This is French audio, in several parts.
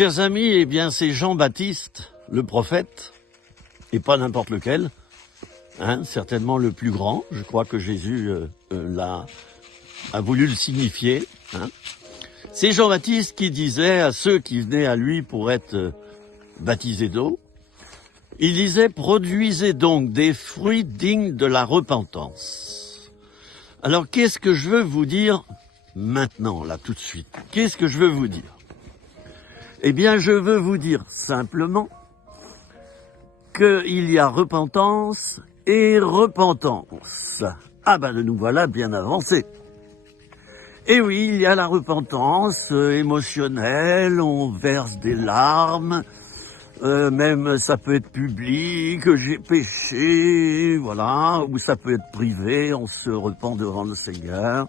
Chers amis, eh bien c'est Jean-Baptiste, le prophète, et pas n'importe lequel, hein, certainement le plus grand. Je crois que Jésus a voulu le signifier. Hein. C'est Jean-Baptiste qui disait à ceux qui venaient à lui pour être baptisés d'eau, il disait « Produisez donc des fruits dignes de la repentance ». Alors qu'est-ce que je veux vous dire maintenant, là, tout de suite? Qu'est-ce que je veux vous dire? Eh bien, je veux vous dire simplement qu'il y a repentance et repentance. Ah ben, nous voilà bien avancés. Et oui, il y a la repentance émotionnelle, on verse des larmes, même ça peut être public, j'ai péché, voilà, ou ça peut être privé, on se repent devant le Seigneur.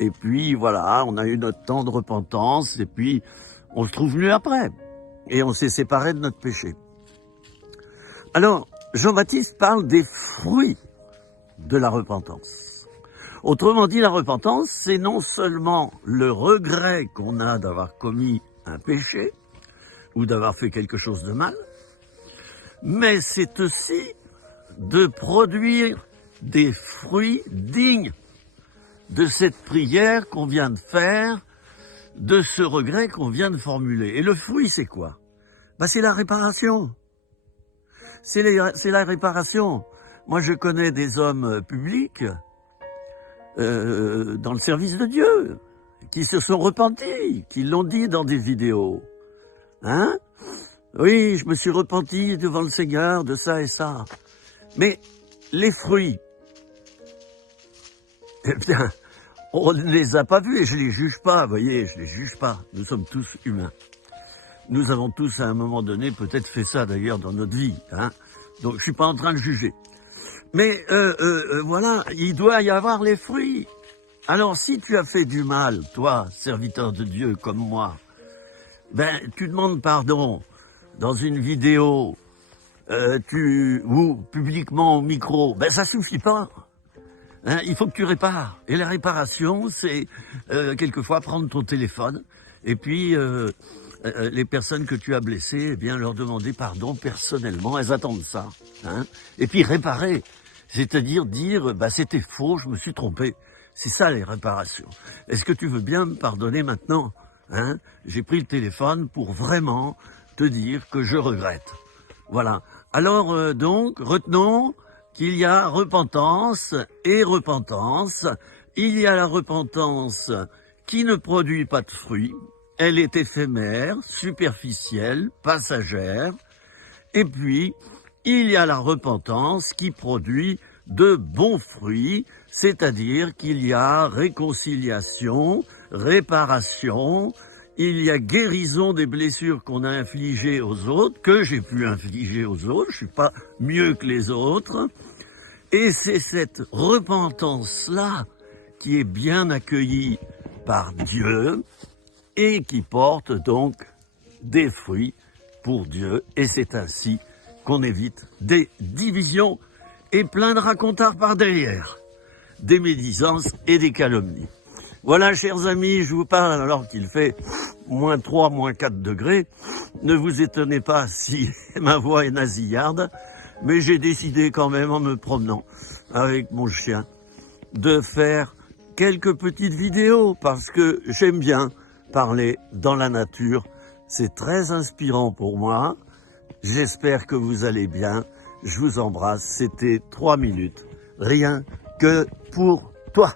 Et puis voilà, on a eu notre temps de repentance, et puis on se trouve nu après, et on s'est séparé de notre péché. Alors, Jean-Baptiste parle des fruits de la repentance. Autrement dit, la repentance, c'est non seulement le regret qu'on a d'avoir commis un péché, ou d'avoir fait quelque chose de mal, mais c'est aussi de produire des fruits dignes de cette prière qu'on vient de faire, de ce regret qu'on vient de formuler. Et le fruit, c'est quoi? Ben, c'est la réparation. C'est la réparation. Moi, je connais des hommes publics dans le service de Dieu qui se sont repentis, qui l'ont dit dans des vidéos. Hein? Oui, je me suis repenti devant le Seigneur de ça et ça. Mais les fruits, eh bien, on ne les a pas vus et je les juge pas, vous voyez, je les juge pas. Nous sommes tous humains. Nous avons tous à un moment donné peut-être fait ça d'ailleurs dans notre vie, hein. Donc je suis pas en train de juger. Mais voilà, il doit y avoir les fruits. Alors si tu as fait du mal, toi, serviteur de Dieu comme moi, ben tu demandes pardon dans une vidéo, ou publiquement au micro, ben ça suffit pas. Hein, il faut que tu répares. Et la réparation, c'est quelquefois prendre ton téléphone et puis les personnes que tu as blessées, eh bien leur demander pardon personnellement. Elles attendent ça. Hein, et puis réparer, c'est-à-dire dire bah c'était faux, je me suis trompé. C'est ça les réparations. Est-ce que tu veux bien me pardonner maintenant? Hein, j'ai pris le téléphone pour vraiment te dire que je regrette. Voilà. Alors donc retenons qu'il y a repentance et repentance. Il y a la repentance qui ne produit pas de fruits. Elle est éphémère, superficielle, passagère. Et puis, il y a la repentance qui produit de bons fruits, c'est-à-dire qu'il y a réconciliation, réparation, il y a guérison des blessures qu'on a infligées aux autres, que j'ai pu infliger aux autres, je suis pas mieux que les autres. Et c'est cette repentance-là qui est bien accueillie par Dieu et qui porte donc des fruits pour Dieu. Et c'est ainsi qu'on évite des divisions et plein de racontars par derrière, des médisances et des calomnies. Voilà, chers amis, je vous parle alors qu'il fait moins 3, moins 4 degrés. Ne vous étonnez pas si ma voix est nasillarde, mais j'ai décidé quand même, en me promenant avec mon chien, de faire quelques petites vidéos parce que j'aime bien parler dans la nature. C'est très inspirant pour moi. J'espère que vous allez bien. Je vous embrasse. C'était 3 minutes. Rien que pour toi.